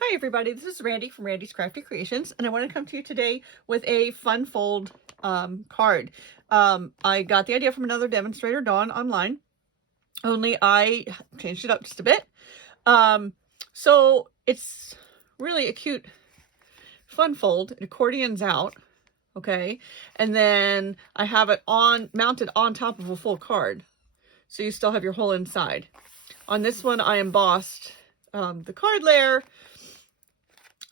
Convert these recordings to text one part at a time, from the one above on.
Hi everybody, this is Randy from Randy's Crafty Creations, and I want to come to you today with a fun fold card. I got the idea from another demonstrator, Dawn, online, only I changed it up just a bit. So it's really a cute fun fold. It accordions out, okay, and then I have it mounted on top of a full card, so you still have your whole inside. On this one I embossed the card layer.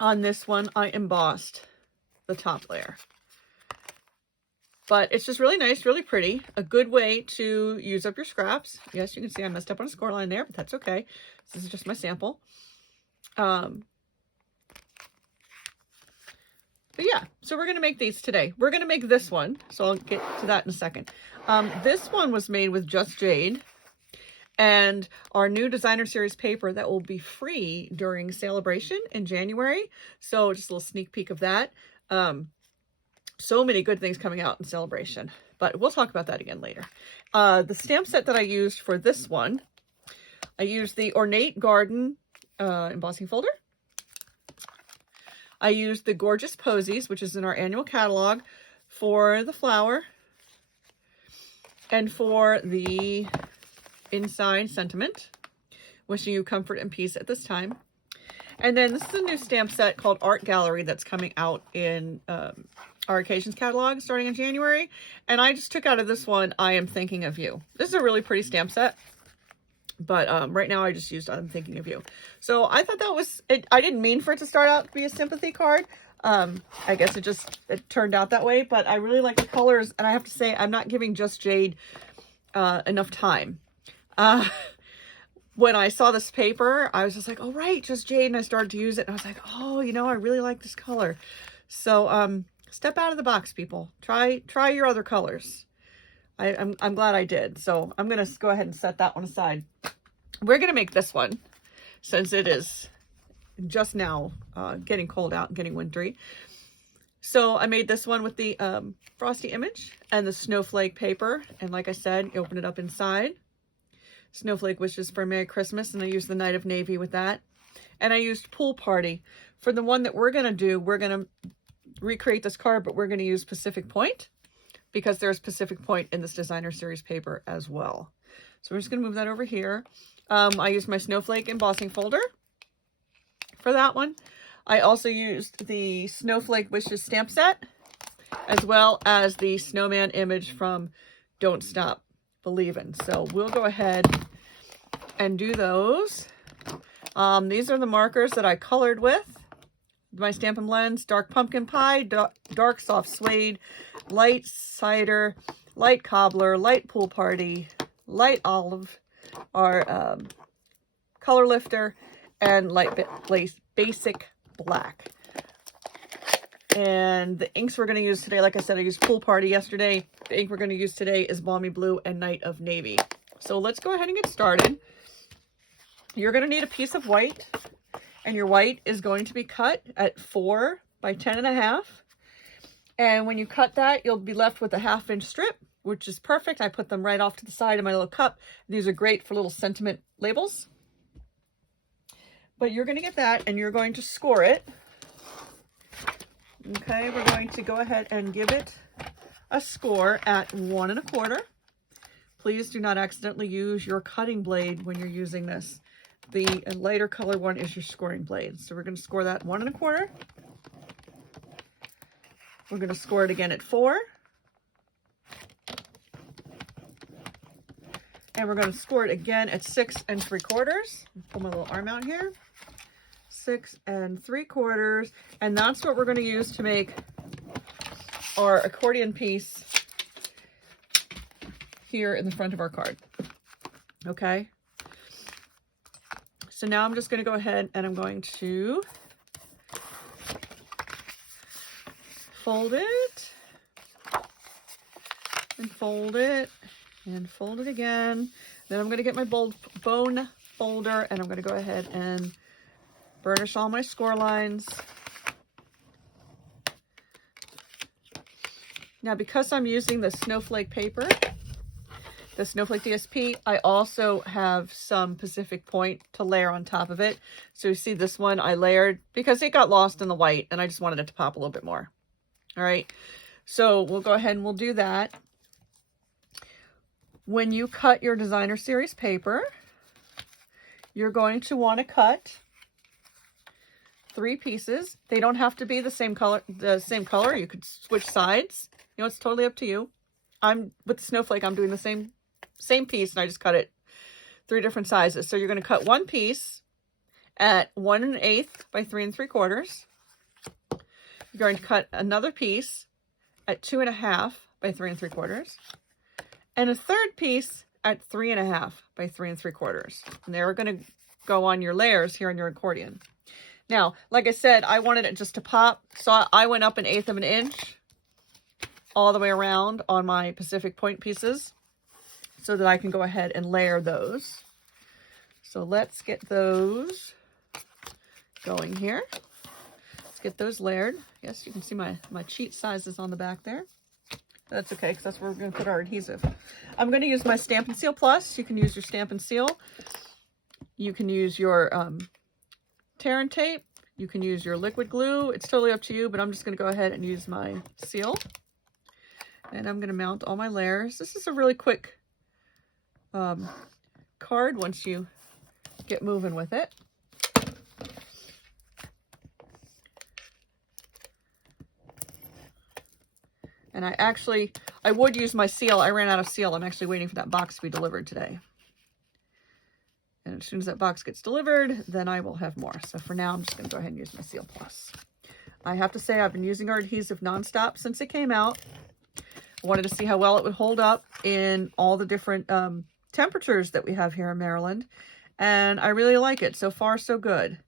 On this one, I embossed the top layer. But it's just really nice, really pretty. A good way to use up your scraps. Yes, you can see I messed up on a score line there, but that's okay. This is just my sample. But yeah, so we're going to make these today. We're going to make this one, so I'll get to that in a second. This one was made with Just Jade. And our new designer series paper that will be free during Celebration in January. So just a little sneak peek of that. So many good things coming out in Celebration, but we'll talk about that again later. The stamp set that I used for this one, I used the Ornate Garden embossing folder. I used the Gorgeous Posies, which is in our annual catalog, for the flower and for the inside sentiment, wishing you comfort and peace at this time. And then this is a new stamp set called Art Gallery that's coming out in our occasions catalog starting in January. And I just took out of this one, I Am Thinking of You. This is a really pretty stamp set, but right now I just used I'm Thinking of You. So I thought that was it. I didn't mean for it to start out to be a sympathy card. I guess it turned out that way, but I really like the colors, and I have to say I'm not giving Just Jade enough time. When I saw this paper, I was just like, oh, right, Just Jade. And I started to use it. And I was like, oh, you know, I really like this color. So, step out of the box, people. Try your other colors. I'm glad I did. So I'm going to go ahead and set that one aside. We're going to make this one since it is just now, getting cold out and getting wintry. So I made this one with the, frosty image and the snowflake paper. And like I said, you open it up inside. Snowflake Wishes for Merry Christmas, and I used the Night of Navy with that. And I used Pool Party. For the one that we're going to do, we're going to recreate this card, but we're going to use Pacific Point because there's Pacific Point in this designer series paper as well. So we're just going to move that over here. I used my Snowflake embossing folder for that one. I also used the Snowflake Wishes stamp set, as well as the snowman image from Don't Stop Believin'. So we'll go ahead and do those. These are the markers that I colored with my Stampin' Blends: Dark Pumpkin Pie, Dark Soft Suede, Light Cider, Light Cobbler, Light Pool Party, Light Olive, our Color Lifter, and Light Basic Black. And the inks we're going to use today, like I said, I used Pool Party yesterday. The ink we're going to use today is Balmy Blue and Night of Navy. So let's go ahead and get started. You're going to need a piece of white, and your white is going to be cut at 4 by 10.5. And when you cut that, you'll be left with a 1/2 inch strip, which is perfect. I put them right off to the side of my little cup. These are great for little sentiment labels. But you're going to get that, and you're going to score it. Okay, we're going to go ahead and give it a score at 1 1/4. Please do not accidentally use your cutting blade when you're using this. The lighter color one is your scoring blade. So we're going to score that 1 1/4. We're going to score it again at 4. And we're going to score it again at 6 3/4. Pull my little arm out here. 6 3/4, and that's what we're going to use to make our accordion piece here in the front of our card. Okay, so now I'm just going to go ahead and I'm going to fold it and fold it and fold it again. Then I'm going to get my bone folder, and I'm going to go ahead and burnish all my score lines. Now, because I'm using the snowflake paper, the Snowflake DSP. I also have some Pacific Point to layer on top of it. So you see this one I layered because it got lost in the white and I just wanted it to pop a little bit more. All right, so we'll go ahead and we'll do that. When you cut your designer series paper, you're going to want to cut 3 pieces. They don't have to be the same color. You could switch sides. You know, it's totally up to you. I'm with the Snowflake, I'm doing the same piece, and I just cut it 3 different sizes. So you're going to cut one piece at 1 1/8 by 3 3/4. You're going to cut another piece at 2 1/2 by 3 3/4, and a third piece at 3 1/2 by 3 3/4. And they're going to go on your layers here on your accordion. Now, like I said, I wanted it just to pop, so I went up 1/8 of an inch all the way around on my Pacific Point pieces so that I can go ahead and layer those. So let's get those going here. Let's get those layered. Yes, you can see my cheat sizes on the back there. That's okay, because that's where we're going to put our adhesive. I'm going to use my Stampin' Seal Plus. You can use your Stampin' Seal. You can use your tear and tape. You can use your liquid glue. It's totally up to you, but I'm just going to go ahead and use my seal. And I'm going to mount all my layers. This is a really quick card once you get moving with it. And I would use my seal. I ran out of seal. I'm actually waiting for that box to be delivered today. And as soon as that box gets delivered, then I will have more. So for now, I'm just going to go ahead and use my Seal Plus. I have to say I've been using our adhesive nonstop since it came out. I wanted to see how well it would hold up in all the different temperatures that we have here in Maryland. And I really like it. So far, so good.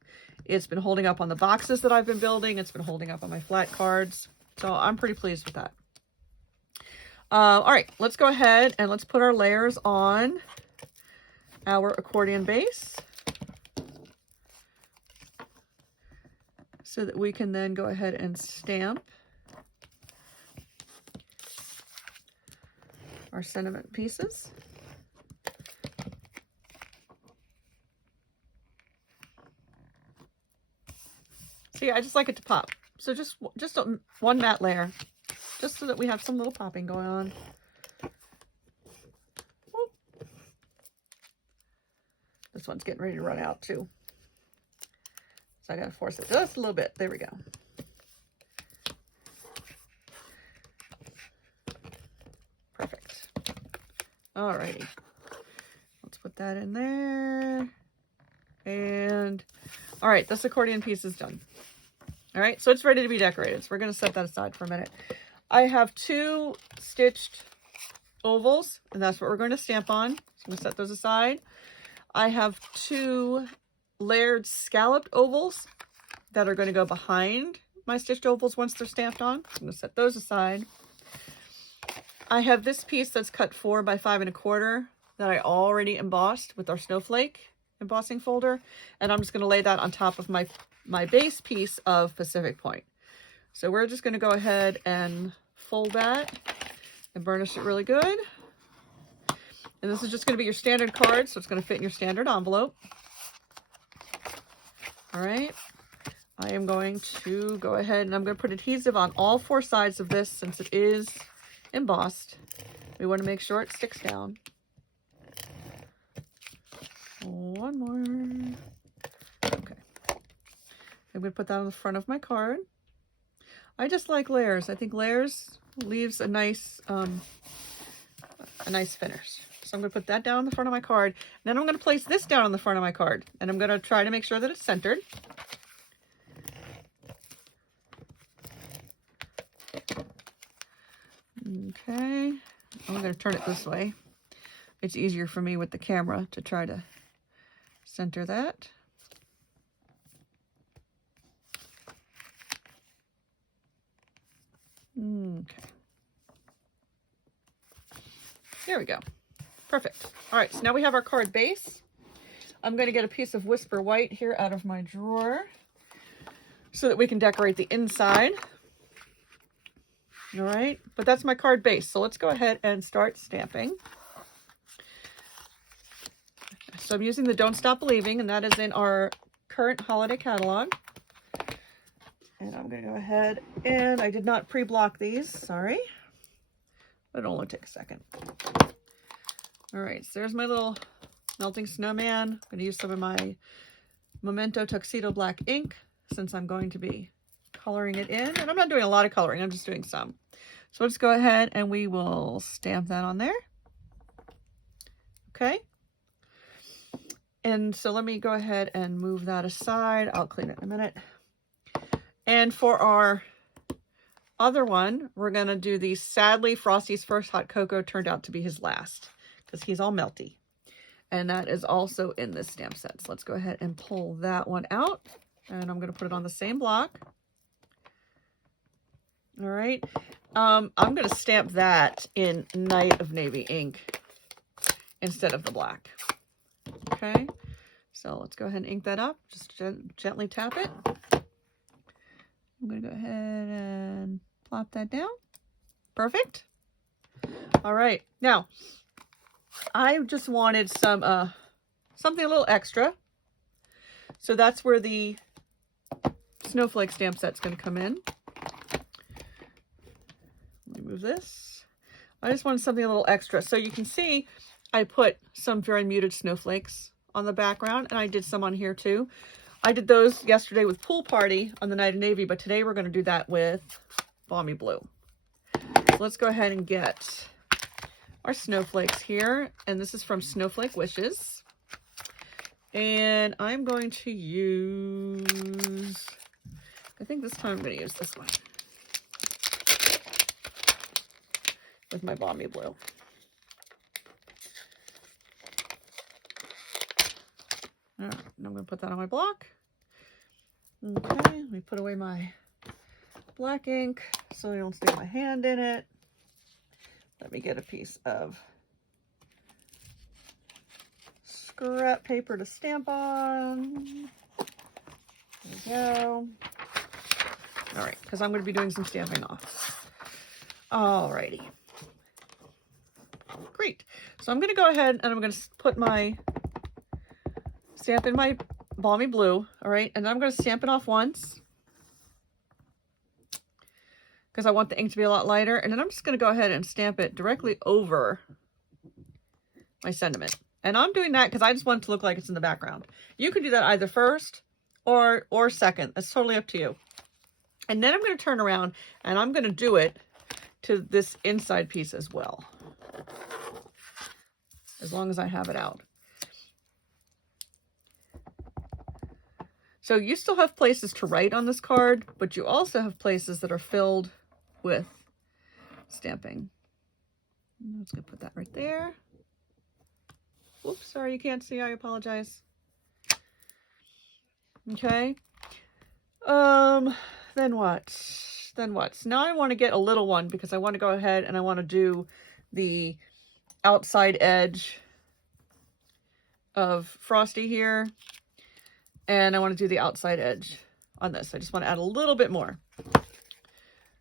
It's been holding up on the boxes that I've been building. It's been holding up on my flat cards. So I'm pretty pleased with that. All right, let's go ahead and let's put our layers on our accordion base so that we can then go ahead and stamp our sentiment pieces. See, I just like it to pop. So just one matte layer, just so that we have some little popping going on. Whoop. This one's getting ready to run out too. So I gotta force it just a little bit. There we go. Perfect. Alrighty. Let's put that in there. And all right, this accordion piece is done. All right, so it's ready to be decorated. So we're going to set that aside for a minute. I have 2 stitched ovals, and that's what we're going to stamp on. So I'm going to set those aside. I have 2 layered scalloped ovals that are going to go behind my stitched ovals once they're stamped on. So I'm going to set those aside. I have this piece that's cut 4 by 5 1/4 that I already embossed with our Snowflake embossing folder, and I'm just going to lay that on top of my base piece of Pacific Point. So we're just going to go ahead and fold that and burnish it really good. And this is just going to be your standard card, so it's going to fit in your standard envelope. All right. I am going to go ahead and I'm going to put adhesive on all 4 sides of this since it is embossed. We want to make sure it sticks down. One more. Okay. I'm going to put that on the front of my card. I just like layers. I think layers leaves a nice finish. So I'm going to put that down on the front of my card. And then I'm going to place this down on the front of my card. And I'm going to try to make sure that it's centered. Okay. I'm going to turn it this way. It's easier for me with the camera to try to center that. Okay. There we go. Perfect. All right, so now we have our card base. I'm going to get a piece of Whisper White here out of my drawer so that we can decorate the inside. All right, but that's my card base. So let's go ahead and start stamping. So I'm using the Don't Stop Believing, and that is in our current holiday catalog. And I'm going to go ahead, and I did not pre-block these, sorry. But it'll only take a second. All right, so there's my little melting snowman. I'm going to use some of my Memento Tuxedo Black ink since I'm going to be coloring it in. And I'm not doing a lot of coloring, I'm just doing some. So let's go ahead and we will stamp that on there. Okay. And so let me go ahead and move that aside. I'll clean it in a minute. And for our other one, we're going to do the Sadly Frosty's First Hot Cocoa turned out to be his last because he's all melty. And that is also in this stamp set. So let's go ahead and pull that one out. And I'm going to put it on the same block. All right. I'm going to stamp that in Night of Navy ink instead of the black. Okay. So let's go ahead and ink that up. Just gently tap it. I'm going to go ahead and plop that down. Perfect. All right. Now, I just wanted some something a little extra. So that's where the Snowflake stamp set's going to come in. Let me move this. I just wanted something a little extra. So you can see I put some very muted snowflakes on the background, and I did some on here too. I did those yesterday with Pool Party on the Night of Navy, but today we're going to do that with Balmy Blue. So let's go ahead and get our snowflakes here. And this is from Snowflake Wishes. And I'm going to use, I think this time I'm going to use this one with my Balmy Blue. All right, and I'm going to put that on my block. Okay, let me put away my black ink so I don't stick my hand in it. Let me get a piece of scrap paper to stamp on. There we go. All right, because I'm going to be doing some stamping off. All righty. Great. So I'm going to go ahead and I'm going to put my stamp in my Balmy Blue, all right? And I'm going to stamp it off once because I want the ink to be a lot lighter. And then I'm just going to go ahead and stamp it directly over my sentiment. And I'm doing that because I just want it to look like it's in the background. You can do that either first or second. That's totally up to you. And then I'm going to turn around and I'm going to do it to this inside piece as well, as long as I have it out. So you still have places to write on this card, but you also have places that are filled with stamping. I'm just going to put that right there. Oops, sorry, you can't see. I apologize. Okay. Then what? So now I want to get a little one because I want to go ahead and I want to do the outside edge of Frosty here. And I want to do the outside edge on this. I just want to add a little bit more.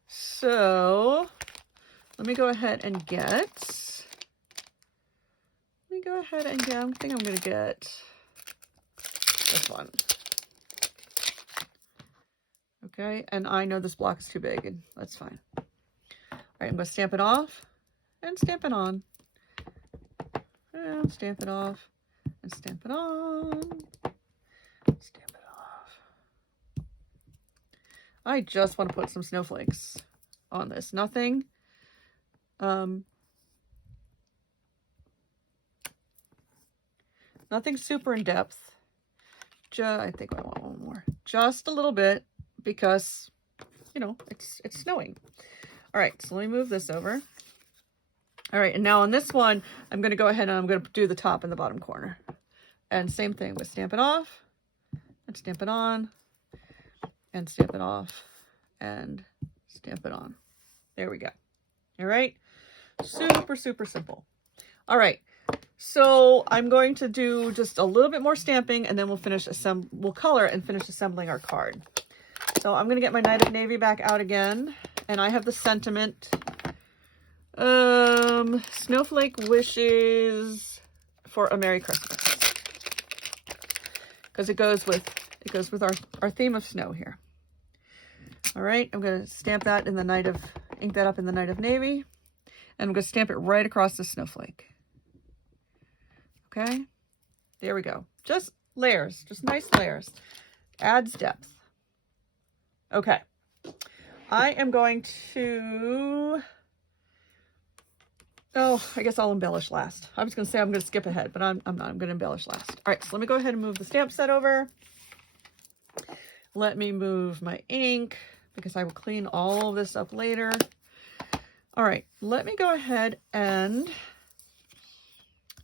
So let me go ahead and get, I think I'm going to get this one. Okay, and I know this block is too big, and that's fine. All right, I'm going to stamp it off and stamp it on. And stamp it off and stamp it on. Stamp it off. I just want to put some snowflakes on this. Nothing. Nothing super in depth. I think I want one more. Just a little bit because, you know, it's snowing. All right, so let me move this over. All right, and now on this one, I'm going to go ahead and I'm going to do the top and the bottom corner. And same thing with stamp it off. And stamp it on, and stamp it off, and stamp it on. There we go. All right. Super, super simple. All right. So I'm going to do just a little bit more stamping, and then we'll color and finish assembling our card. So I'm going to get my Night of Navy back out again, and I have the sentiment. Snowflake Wishes for a Merry Christmas. because it goes with our theme of snow here. All right, I'm going to stamp that in the ink that up in the Night of Navy, and I'm going to stamp it right across the snowflake. Okay, there we go. Just layers, just nice layers. Adds depth. Okay, I am going to, oh, I guess I'll embellish last. I was going to say I'm going to skip ahead, but I'm not. I'm going to embellish last. All right, so let me go ahead and move the stamp set over. Let me move my ink because I will clean all of this up later. All right, let me go ahead and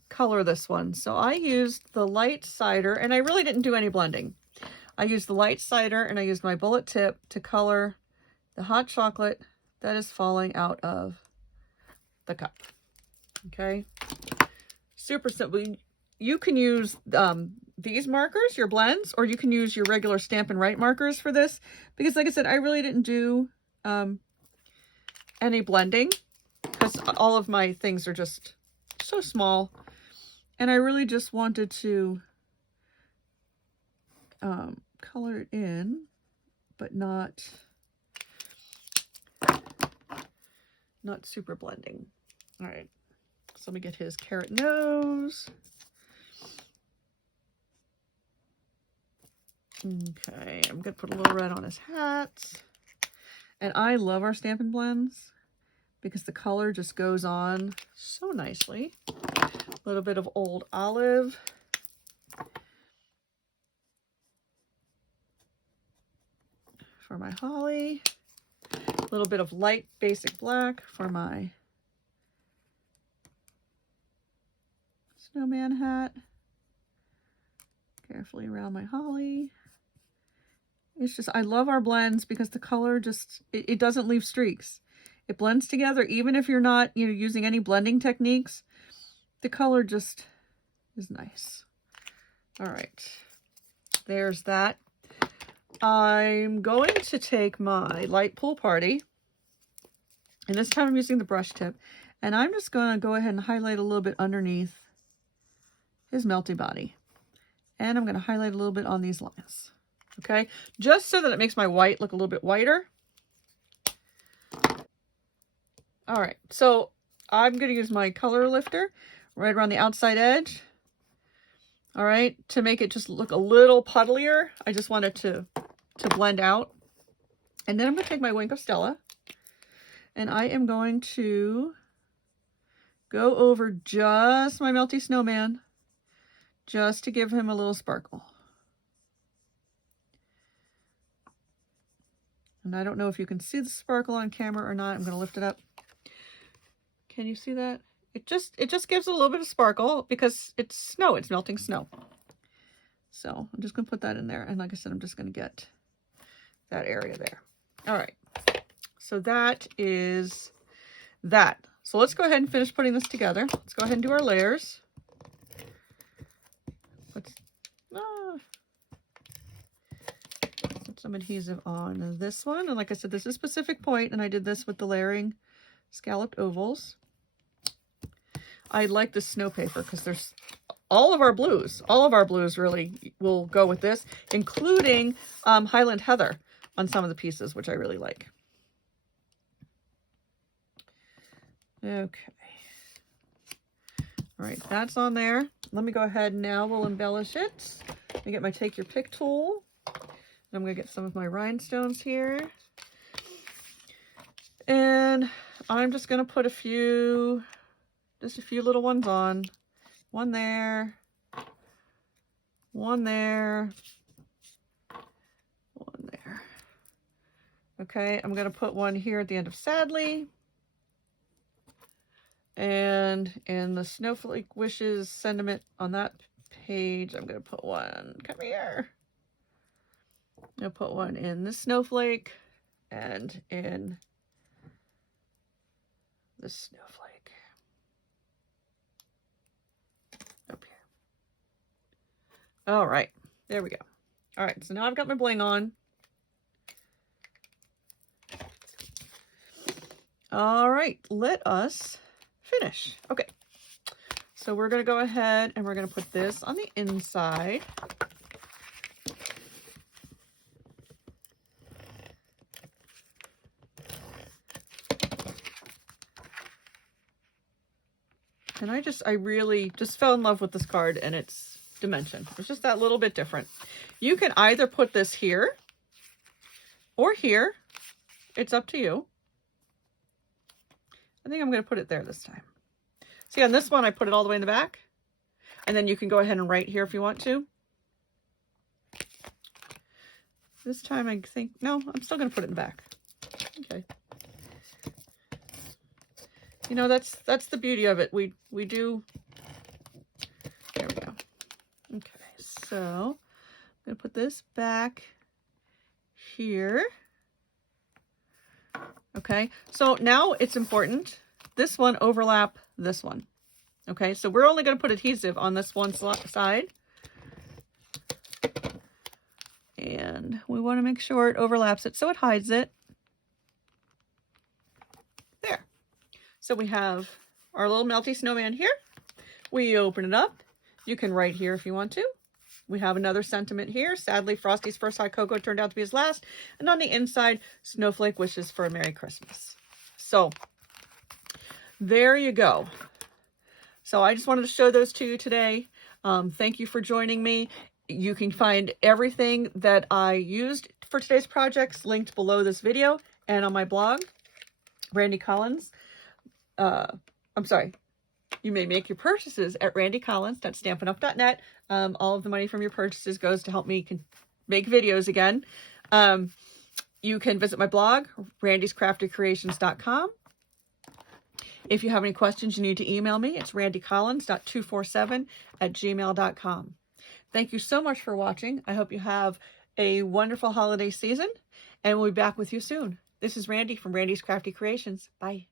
color this one. So I used the light cider, and I really didn't do any blending. I used the light cider and I used my bullet tip to color the hot chocolate that is falling out of the cup. Okay, super simple. You can use these markers, your blends, or you can use your regular Stampin' Write markers for this, because like I said, I really didn't do any blending because all of my things are just so small, and I really just wanted to color it in, but not super blending. All right, so let me get his carrot nose. Okay, I'm gonna put a little red on his hat. And I love our Stampin' blends because the color just goes on so nicely. A little bit of Old Olive. For my holly. A little bit of light basic black for my snowman hat. Carefully around my holly. It's just, I love our blends because the color just, it doesn't leave streaks. It blends together, even if you're not, using any blending techniques. The color just is nice. All right, there's that. I'm going to take my light pool party, and this time I'm using the brush tip, and I'm just going to go ahead and highlight a little bit underneath his melty body. And I'm going to highlight a little bit on these lines. Okay, just so that it makes my white look a little bit whiter. All right, so I'm going to use my color lifter right around the outside edge. All right, to make it just look a little puddlier. I just want it to blend out. And then I'm going to take my Wink of Stella, and I am going to go over just my melty snowman, just to give him a little sparkle. And I don't know if you can see the sparkle on camera or not. I'm going to lift it up. Can you see that? It just gives it a little bit of sparkle because it's snow. It's melting snow. So I'm just going to put that in there. And like I said, I'm just going to get that area there. All right. So that is that. So let's go ahead and finish putting this together. Let's go ahead and do our layers. Let's put some adhesive on this one. And like I said, this is Pacific Point, and I did this with the layering scalloped ovals. I like the snow paper because there's all of our blues really will go with this, including Highland Heather on some of the pieces, which I really like. Okay. All right, that's on there. Let me go ahead now. We'll embellish it. Let me get my Take Your Pick tool. I'm going to get some of my rhinestones here. And I'm just going to put just a few little ones on. One there. One there. One there. Okay, I'm going to put one here at the end of Sadly. And in the Snowflake Wishes sentiment on that page, I'm going to put one, come here. I'm going to put one in the snowflake and in the snowflake up here. All right, there we go. All right, so now I've got my bling on. All right, let us finish. Okay, so we're going to go ahead and we're going to put this on the inside. I really just fell in love with this card and its dimension. It's just that little bit different. You can either put this here or here. It's up to you. I think I'm going to put it there this time. See, on this one, I put it all the way in the back. And then you can go ahead and write here if you want to. This time I think, no, I'm still going to put it in the back. Okay. You know, that's the beauty of it. We do, there we go. Okay, so I'm going to put this back here. Okay, so now it's important. This one overlap this one. Okay, so we're only going to put adhesive on this one side. And we want to make sure it overlaps it so it hides it. There. So we have our little melty snowman here. We open it up. You can write here if you want to. We have another sentiment here. Sadly, Frosty's first hot cocoa turned out to be his last. And on the inside, Snowflake wishes for a Merry Christmas. So there you go. So I just wanted to show those to you today. Thank you for joining me. You can find everything that I used for today's projects linked below this video and on my blog, Randy Collins. You may make your purchases at randycollins.stampinup.net. All of the money from your purchases goes to help me make videos again. You can visit my blog, randyscraftycreations.com. If you have any questions, you need to email me. It's randycollins.247@gmail.com. Thank you so much for watching. I hope you have a wonderful holiday season, and we'll be back with you soon. This is Randy from Randy's Crafty Creations. Bye.